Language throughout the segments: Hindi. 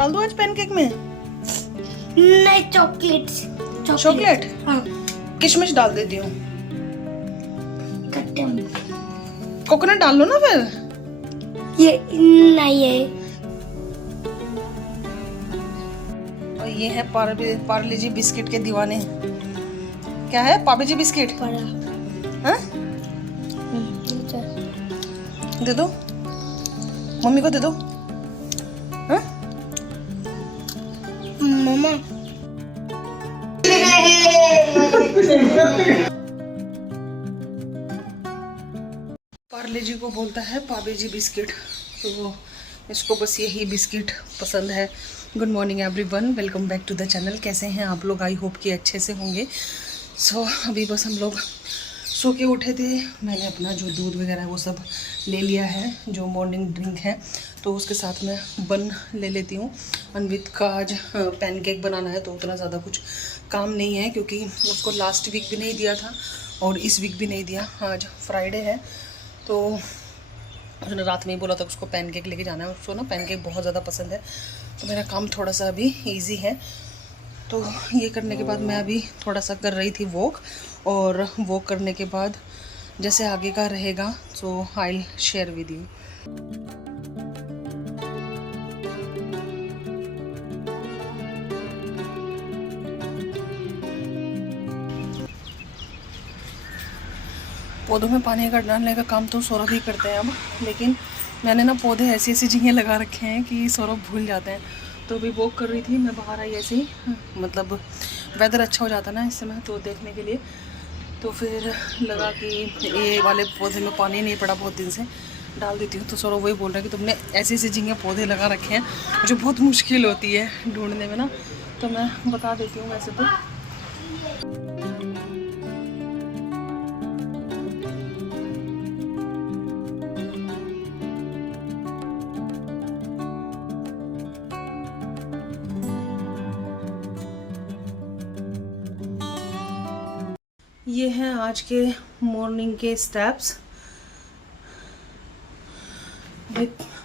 डाल दो आज पैनकेक में? नहीं, चॉकलेट। चॉकलेट? हाँ। किशमिश डाल देती हूँ। कट्टे में कोकोनट डाल लो ना फिर। ये नहीं है। और ये है पार्ले जी बिस्किट के दीवाने। क्या है? पापे जी बिस्किट। हाँ? दे दो मम्मी को, दे दो। हाँ? मम्मा पार्ले जी को बोलता है पापे जी बिस्किट, तो इसको बस यही बिस्किट पसंद है। Good morning everyone, welcome back to the channel. कैसे हैं आप लोग? आई होप कि अच्छे से होंगे। सो अभी बस हम लोग सो के उठे थे। मैंने अपना जो दूध वगैरह है वो सब ले लिया है, जो मॉर्निंग ड्रिंक है, तो उसके साथ में बन ले लेती हूँ। अनवित का आज पैनकेक बनाना है, तो उतना ज़्यादा कुछ काम नहीं है क्योंकि उसको लास्ट वीक भी नहीं दिया था और इस वीक भी नहीं दिया। आज फ्राइडे है, तो उसने रात में ही बोला था उसको पैनकेक लेके जाना है। उसको ना पैनकेक बहुत ज़्यादा पसंद है, तो मेरा काम थोड़ा सा अभी ईजी है। तो ये करने के बाद मैं अभी थोड़ा सा कर रही थी वॉक, और वॉक करने के बाद जैसे आगे का रहेगा so I will share with you. पौधों में पानी का डालने का काम तो सौरभ ही करते हैं अब, लेकिन मैंने ना पौधे ऐसी ऐसी जगह लगा रखे हैं कि सौरभ भूल जाते हैं। तो अभी वॉक कर रही थी मैं, बाहर आई ऐसे ही, मतलब वेदर अच्छा हो जाता ना इस समय, तो देखने के लिए। तो फिर लगा कि ये वाले पौधे में पानी नहीं पड़ा बहुत दिन से, डाल देती हूँ। तो सौरभ वही बोल रहा है कि तुमने ऐसी ऐसी जगह पौधे लगा रखे हैं जो बहुत मुश्किल होती है ढूंढने में ना, तो मैं बता देती हूँ वैसे तो। ये हैं आज के मॉर्निंग के स्टेप्स।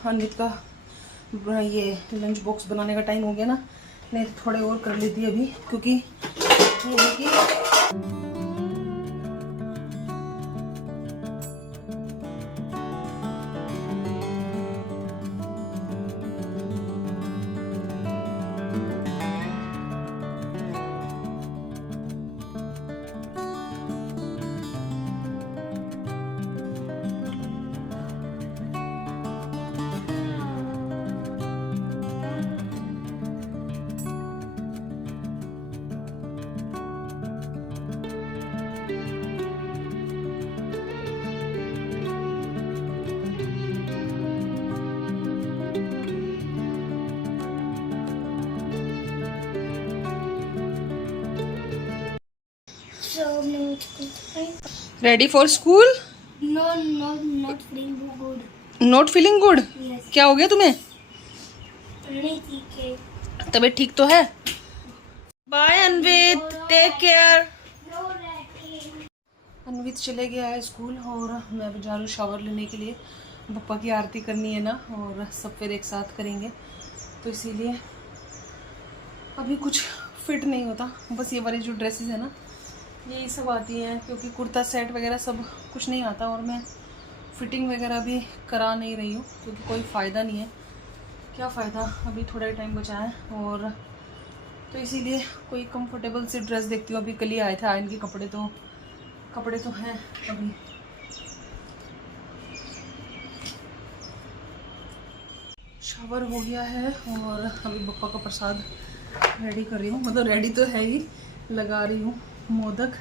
अनवित का ये लंच बॉक्स बनाने का टाइम हो गया ना, नहीं थोड़े और कर लेती अभी, क्योंकि ये है कि ready for school. Not feeling good. Not feeling good? Yes. क्या हो गया तुम्हें? नहीं ठीक है। तबीयत ठीक तो है? Bye Anvit, take care. Anvit चले गया है स्कूल और मैं अभी जा रही हूँ शावर लेने के लिए। पप्पा की आरती करनी है ना, और सब फिर एक साथ करेंगे, तो इसीलिए अभी कुछ फिट नहीं होता। बस ये वाली जो ड्रेसेस है ना, यही सब आती हैं, क्योंकि कुर्ता सेट वगैरह सब कुछ नहीं आता, और मैं फिटिंग वगैरह भी करा नहीं रही हूँ क्योंकि कोई फ़ायदा नहीं है। क्या फ़ायदा, अभी थोड़ा टाइम बचा है, और तो इसीलिए कोई कंफर्टेबल सी ड्रेस देखती हूँ। अभी कल ही आए थे आयन के कपड़े तो हैं अभी। शावर हो गया है और अभी पप्पा का प्रसाद रेडी कर रही हूँ, मतलब रेडी तो है ही, लगा रही हूँ मोदक।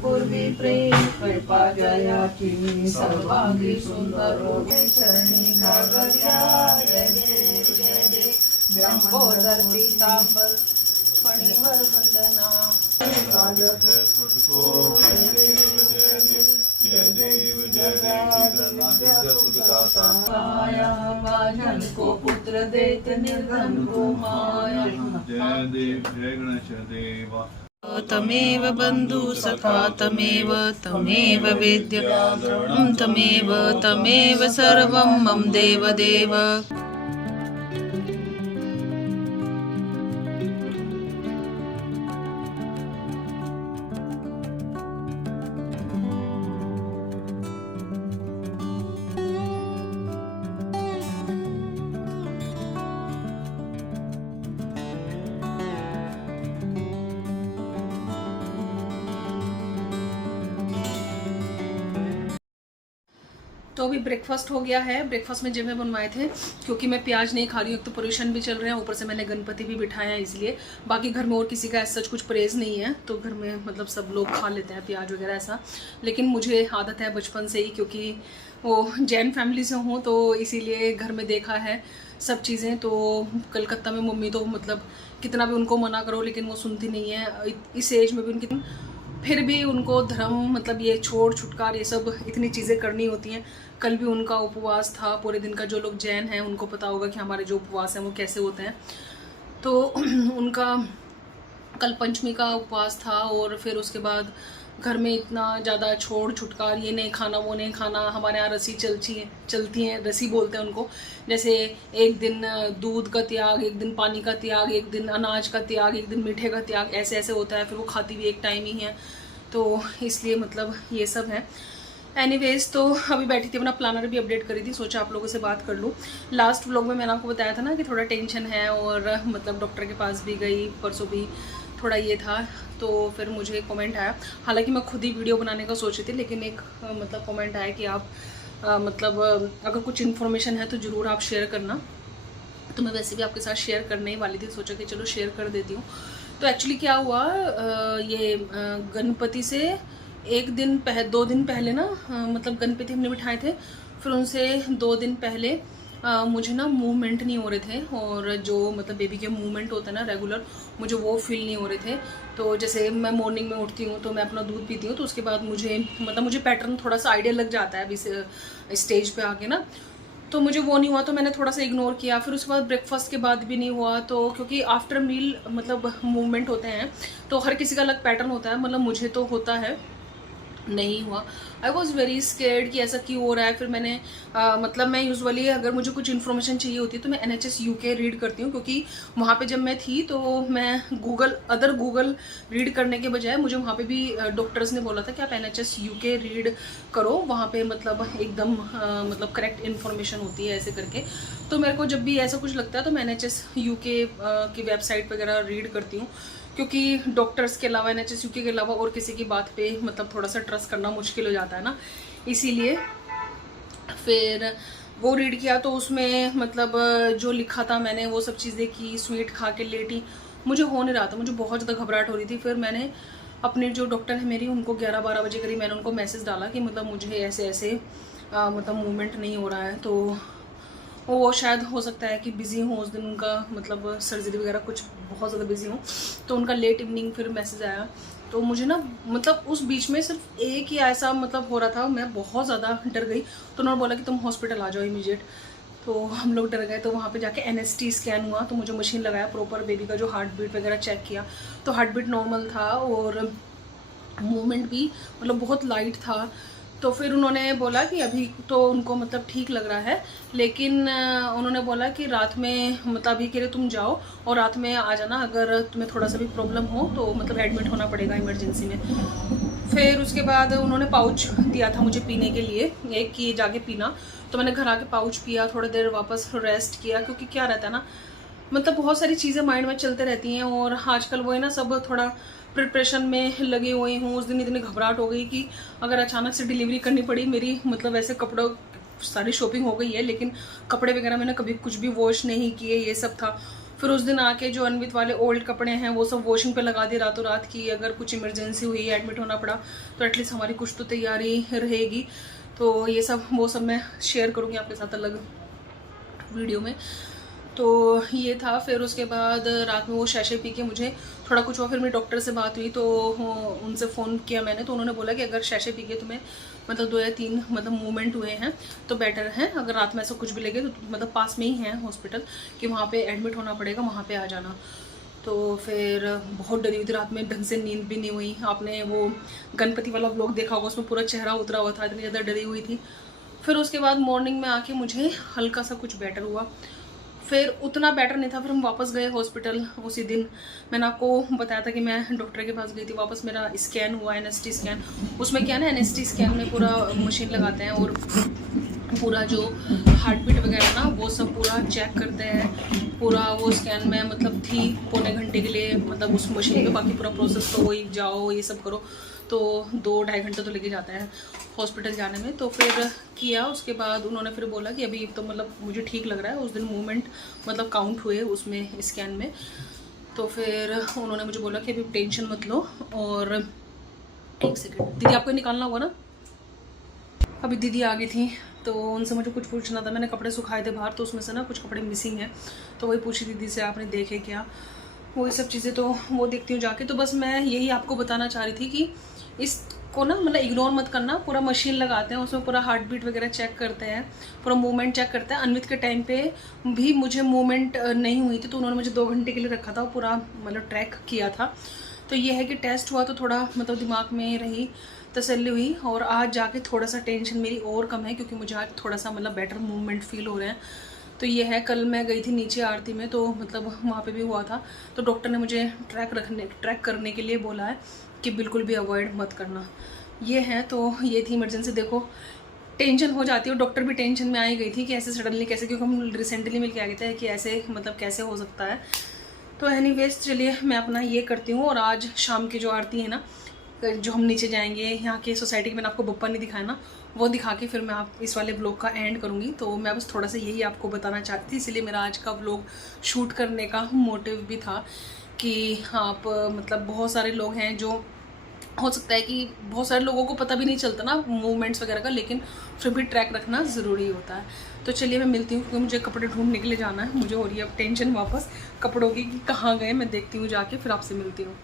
पूर्वी प्रेम कृपा जया की सर्वांगी सुंदर चरणी घागरिया ब्रह्मोदर पीतांबर फणिवर वंदना। दैत्य निर्धन को माया जय देव जय गणेश देवा तमेव बन्धु सखा तमेव तमेव वेद्य तमेव तमेव सर्वं मम देव देव। तो अभी ब्रेकफास्ट हो गया है। ब्रेकफास्ट में जिन्हें बनवाए थे, क्योंकि मैं प्याज नहीं खा रही हूँ, तो पोल्यूशन भी चल रहे हैं, ऊपर से मैंने गणपति भी बिठाया है इसलिए। बाकी घर में और किसी का ऐसा कुछ परहेज नहीं है, तो घर में मतलब सब लोग खा लेते हैं प्याज वगैरह ऐसा। लेकिन मुझे आदत है बचपन से ही, क्योंकि वो जैन फैमिली से हूँ, तो इसीलिए घर में देखा है सब चीज़ें। तो कलकत्ता में मम्मी तो मतलब कितना भी उनको मना करो लेकिन वो सुनती नहीं है। इस एज में भी उनकी फिर भी उनको धर्म मतलब ये छोड़ छुटकार ये सब इतनी चीज़ें करनी होती हैं। कल भी उनका उपवास था पूरे दिन का। जो लोग जैन हैं उनको पता होगा कि हमारे जो उपवास हैं वो कैसे होते हैं। तो उनका कल पंचमी का उपवास था, और फिर उसके बाद घर में इतना ज़्यादा छोड़ छुटकार, ये नहीं खाना वो नहीं खाना। हमारे यहाँ रसी चलती हैं, रसी बोलते हैं उनको। जैसे एक दिन दूध का त्याग, एक दिन पानी का त्याग, एक दिन अनाज का त्याग, एक दिन मीठे का त्याग, ऐसे ऐसे होता है। फिर वो खाती भी एक टाइम ही है, तो इसलिए मतलब ये सब है। एनीवेज, तो अभी बैठी थी, अपना प्लानर भी अपडेट करी थी, सोचा आप लोगों से बात कर लूँ। लास्ट व्लॉग में मैंने आपको बताया था ना कि थोड़ा टेंशन है, और मतलब डॉक्टर के पास भी गई परसों भी, थोड़ा ये था। तो फिर मुझे कमेंट आया, हालांकि मैं खुद ही वीडियो बनाने का सोची थी, लेकिन एक मतलब कमेंट आया कि आप मतलब अगर कुछ इन्फॉर्मेशन है तो ज़रूर आप शेयर करना। तो मैं वैसे भी आपके साथ शेयर करने ही वाली थी, सोचा कि चलो शेयर कर देती हूँ। तो एक्चुअली क्या हुआ, ये गणपति से दो दिन पहले ना, मतलब गणपति हमने बिठाए थे, फिर उनसे 2 दिन पहले मुझे ना मूवमेंट नहीं हो रहे थे, और जो मतलब बेबी के मूवमेंट होता है ना रेगुलर, मुझे वो फील नहीं हो रहे थे। तो जैसे मैं मॉर्निंग में उठती हूँ तो मैं अपना दूध पीती हूँ, तो उसके बाद मुझे पैटर्न थोड़ा सा आइडिया लग जाता है अभी से स्टेज पे आके ना। तो मुझे वो नहीं हुआ, तो मैंने थोड़ा सा इग्नोर किया। फिर उसके बाद ब्रेकफास्ट के बाद भी नहीं हुआ, तो क्योंकि आफ्टर मील मतलब मूवमेंट होते हैं, तो हर किसी का अलग पैटर्न होता है। मतलब मुझे तो होता है, नहीं हुआ। आई वॉज वेरी स्केर्ड कि ऐसा क्यों हो रहा है। फिर मैंने मतलब मैं यूजुअली अगर मुझे कुछ इन्फॉर्मेशन चाहिए होती है तो मैं NHS UK रीड करती हूँ, क्योंकि वहाँ पे जब मैं थी तो मैं गूगल रीड करने के बजाय मुझे वहाँ पे भी डॉक्टर्स ने बोला था कि आप NHS UK रीड करो, वहाँ पे मतलब एकदम मतलब करेक्ट इन्फॉर्मेशन होती है ऐसे करके। तो मेरे को जब भी ऐसा कुछ लगता है तो मैं NHS UK की वेबसाइट वगैरह रीड करती हूँ, क्योंकि डॉक्टर्स के अलावा NHS UK के अलावा और किसी की बात पे मतलब थोड़ा सा ट्रस्ट करना मुश्किल हो जाता है ना, इसीलिए। फिर वो रीड किया, तो उसमें मतलब जो लिखा था मैंने वो सब चीज़ें की, स्वीट खा के लेटी, मुझे हो नहीं रहा था, मुझे बहुत ज़्यादा घबराहट हो रही थी। फिर मैंने अपने जो डॉक्टर है मेरी, उनको 11-12 बजे करीब मैंने उनको मैसेज डाला कि मतलब मुझे ऐसे ऐसे मतलब मूवमेंट नहीं हो रहा है। तो वो शायद हो सकता है कि बिज़ी हो उस दिन, उनका मतलब सर्जरी वगैरह कुछ बहुत ज़्यादा बिज़ी हो, तो उनका लेट इवनिंग फिर मैसेज आया। तो मुझे ना मतलब उस बीच में सिर्फ एक ही ऐसा मतलब हो रहा था, मैं बहुत ज़्यादा डर गई। तो उन्होंने बोला कि तुम हॉस्पिटल आ जाओ इमीडिएट। तो हम लोग डर गए। तो वहाँ पे जाके NST स्कैन हुआ, तो मुझे मशीन लगाया, प्रॉपर बेबी का जो हार्ट बीट वगैरह चेक किया, तो हार्ट बीट नॉर्मल था, और मूवमेंट भी मतलब बहुत लाइट था। तो फिर उन्होंने बोला कि अभी तो उनको मतलब ठीक लग रहा है, लेकिन उन्होंने बोला कि रात में मतलब अभी के लिए तुम जाओ और रात में आ जाना, अगर तुम्हें थोड़ा सा भी प्रॉब्लम हो तो मतलब एडमिट होना पड़ेगा इमरजेंसी में। फिर उसके बाद उन्होंने पाउच दिया था मुझे पीने के लिए, एक कि जाके पीना। तो मैंने घर आके पाउच पिया, थोड़ी देर वापस रेस्ट किया, क्योंकि क्या रहता है ना, मतलब बहुत सारी चीज़ें माइंड में चलते रहती हैं, और आजकल वो है ना सब थोड़ा प्रिपरेशन में लगे हुए हूँ। उस दिन इतनी घबराहट हो गई कि अगर अचानक से डिलीवरी करनी पड़ी मेरी, मतलब ऐसे कपड़ों सारी शॉपिंग हो गई है, लेकिन कपड़े वगैरह मैंने कभी कुछ भी वॉश नहीं किए, ये सब था। फिर उस दिन आके जो अनवित वाले ओल्ड कपड़े हैं वो सब वॉशिंग पे लगा दिए रातों रात की, अगर कुछ इमरजेंसी हुई, एडमिट होना पड़ा तो एटलीस्ट हमारी कुछ तो तैयारी रहेगी। तो ये सब वो सब मैं शेयर करूँगी आपके साथ अलग वीडियो में। तो ये था। फिर उसके बाद रात में वो शैशे पी के मुझे थोड़ा कुछ हुआ। फिर मेरी डॉक्टर से बात हुई तो उनसे फ़ोन किया मैंने, तो उन्होंने बोला कि अगर शैशे पी के तुम्हें मतलब 2 या 3 मतलब मूवमेंट हुए हैं तो बेटर है, अगर रात में ऐसा कुछ भी लगे तो मतलब पास में ही है हॉस्पिटल कि वहाँ पे एडमिट होना पड़ेगा, वहाँ पे आ जाना। तो फिर बहुत डरी हुई थी रात में, ढंग से नींद भी नहीं हुई। आपने वो गणपति वाला व्लॉग देखा होगा, उसमें पूरा चेहरा उतरा हुआ था, इतनी ज़्यादा डरी हुई थी। फिर उसके बाद मॉर्निंग में आके मुझे हल्का सा कुछ बेटर हुआ, फिर उतना बेटर नहीं था। फिर हम वापस गए हॉस्पिटल। उसी दिन मैंने आपको बताया था कि मैं डॉक्टर के पास गई थी। वापस मेरा स्कैन हुआ, NST स्कैन। उसमें क्या ना, NST स्कैन में पूरा मशीन लगाते हैं और पूरा जो हार्ट बीट वगैरह ना वो सब पूरा चेक करते हैं। पूरा वो स्कैन में मतलब थी पौने घंटे के लिए मतलब उस मशीन में, बाकी पूरा प्रोसेस तो वही जाओ ये सब करो तो 2-2.5 घंटे तो लगे जाता है हॉस्पिटल जाने में। तो फिर किया, उसके बाद उन्होंने फिर बोला कि अभी तो मतलब मुझे ठीक लग रहा है। उस दिन मूवमेंट मतलब काउंट हुए उसमें स्कैन में। तो फिर उन्होंने मुझे बोला कि अभी टेंशन मत लो। और 1 सेकेंड, दीदी आपको निकालना होगा ना। अभी दीदी आ गई थी तो उनसे मुझे कुछ पूछना था। मैंने कपड़े सुखाए थे बाहर, तो उसमें से ना कुछ कपड़े मिसिंग हैं, तो वही पूछी दीदी से आपने देखे क्या, वही सब चीज़ें। तो वो देखती हूँ जाके। तो बस मैं यही आपको बताना चाह रही थी कि इसको ना मतलब इग्नोर मत करना। पूरा मशीन लगाते हैं, उसमें पूरा हार्ट बीट वगैरह चेक करते हैं, पूरा मूवमेंट चेक करते हैं। अन्वित के टाइम पे भी मुझे मूवमेंट नहीं हुई थी, तो उन्होंने मुझे 2 घंटे के लिए रखा था, पूरा मतलब ट्रैक किया था। तो ये है कि टेस्ट हुआ तो थोड़ा मतलब दिमाग में रही, तसल्ली हुई। और आज जाके थोड़ा सा टेंशन मेरी और कम है, क्योंकि मुझे आज थोड़ा सा मतलब बेटर मूवमेंट फील हो रहे हैं। तो ये है, कल मैं गई थी नीचे आरती में, तो मतलब वहाँ पे भी हुआ था। तो डॉक्टर ने मुझे ट्रैक करने के लिए बोला है कि बिल्कुल भी अवॉइड मत करना। ये है, तो ये थी इमरजेंसी। देखो टेंशन हो जाती है, और डॉक्टर भी टेंशन में आई गई थी कि ऐसे सडनली कैसे, क्योंकि हम रिसेंटली मिल के आ गए थे कि ऐसे मतलब कैसे हो सकता है। तो एनीवेज चलिए मैं अपना ये करती हूँ। और आज शाम की जो आरती है ना, जो हम नीचे जाएंगे यहाँ के सोसाइटी के, मैंने आपको बप्पा नहीं दिखाया ना, वो दिखा के फिर मैं आप इस वाले व्लॉग का एंड करूँगी। तो मैं बस थोड़ा सा यही आपको बताना चाहती थी, इसलिए मेरा आज का व्लॉग शूट करने का मोटिव भी था कि आप मतलब बहुत सारे लोग हैं जो हो सकता है कि बहुत सारे लोगों को पता भी नहीं चलता ना मूवमेंट्स वगैरह का, लेकिन फिर भी ट्रैक रखना ज़रूरी होता है। तो चलिए मैं मिलती हूँ, क्योंकि मुझे कपड़े ढूंढने के लिए जाना है। मुझे हो रही है अब टेंशन वापस कपड़ों की कि कहाँ गए। मैं देखती हूँ जाके, फिर आपसे मिलती हूँ।